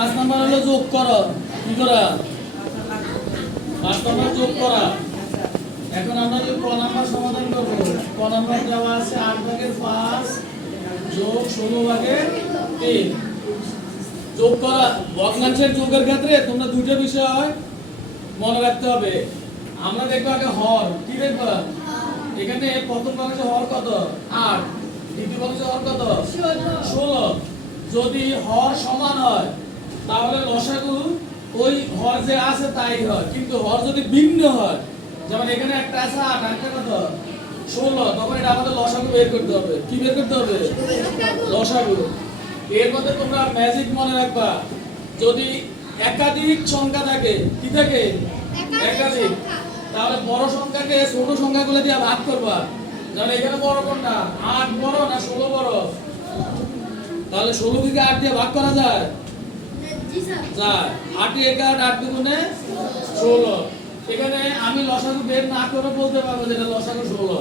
পাঁচ নম্বর হলো যোগ করা। কি করা? পাঁচ নম্বর যোগ করা। এখন আমরা যে ক নাম্বার সমাধান করব, ক নাম্বার দেওয়া আছে আট ভাগের পাঁচ যোগ ষোলো ভাগের তিন। যোগ করা। ভগ্নাংশের যোগের ক্ষেত্রে তোমরা দুটো বিষয় হয় মনে রাখতে হবে। আমরা দেখব আগে হর, কি দেখবা? এখানে প্রথম ভগ্নাংশে হর কত? আট। দ্বিতীয় ভগ্নাংশে হর কত? ষোলো। যদি হর সমান হয় তাহলে লসাগু ওই হর যে আছে তাই হয়। কিন্তু হর যদি ভিন্ন হয় যেমন এখানে একটা আছে আট একটা কত? ষোলো তখন এটা আমাদের লসাগু বের করতে হবে। কি বের করতে হবে? লসাগু। এর মধ্যে তোমরা ম্যাজিক মনে রাখবা। যদি একাধিক সংখ্যা থাকে কি থাকে? একাধিক তাহলে বড় সংখ্যাকে ছোট সংখ্যাগুলো দিয়ে ভাগ করবা। যেমন এখানে বড় কোনটা? আট বড় না ষোলো বড়? তাহলে ষোলো থেকে আট দিয়ে ভাগ করা যায়। যায় আট একে আট দুগুণে আমি লসাগু বের না করে বলতে পারব যে এটা লসাগু ষোলো।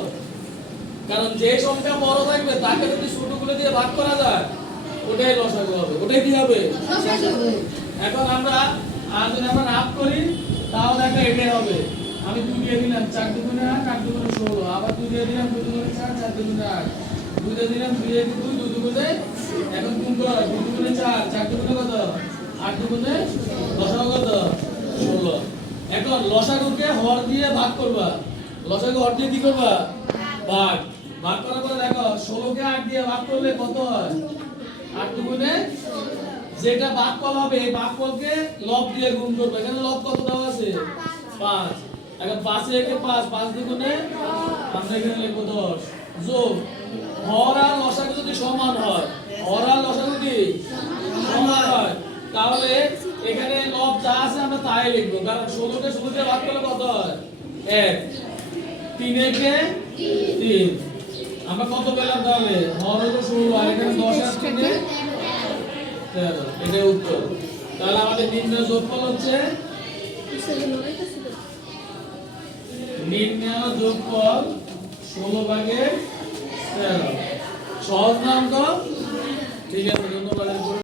কারণ যে সংখ্যা বড় থাকবে, তাকে যদি ছোটগুলো দিয়ে ভাগ করা যায়, ওটাই লসাগু হবে। ওটাই কি হবে? এখন আমরা যদি আমরা নাপ করি তাও দেখো এটাই হবে। আমি দুই দিয়ে দিলাম, চার দুগুণে আট আট দুগুণে ষোলো। আবার দুই দিয়ে দিলাম, দুই দুগুণে চার চার দুগুণে আট। দুই দিয়ে দিলাম, দুই একে দুই দুই দুগুণে, এখন গুণ কর দুই দুগুণে চার চার দুগুণে কত? আট দুগুণে লসাগু কত? ষোলো। এখন লসাগুকে হর দিয়ে ভাগ করবা। লসাগু হর দিয়ে কি করবা? ভাগ। ভাগ করার পরে দেখো, ষোলোকে আট দিয়ে ভাগ করলে কত হয়? আট দুগুণে যেটা বাক্যল হবে, এই বাক্যলকে লব দিয়ে গুণ করবে। এখানে লব কত দেওয়া আছে? পাঁচ। এখন পাঁচে একে পাঁচ? পাঁচ দুগুণে আমরা এখানে লিখব দশ। যোগ। হর আর লসাগু যদি সমান হয় হর আর লসাগু কি সমান হয় তাহলে এখানে লব যা আছে আমরা তাই লিখব। কারণ ষোলোকে ষোলো দিয়ে ভাগ করলে কত হয়? এক। তিন একে তিন। আমরা কত পেলাম তাহলে? হর হলো ষোলো, আর এখানে দশ আর তিনে তেরো। এটাই উত্তর। তাহলে আমাদের নির্ণয় যোগফল হচ্ছে? নির্ণয় যোগফল ষোলো ভাগের তেরো। সহজ নাম তো ঠিক আছে, ধন্যবাদ।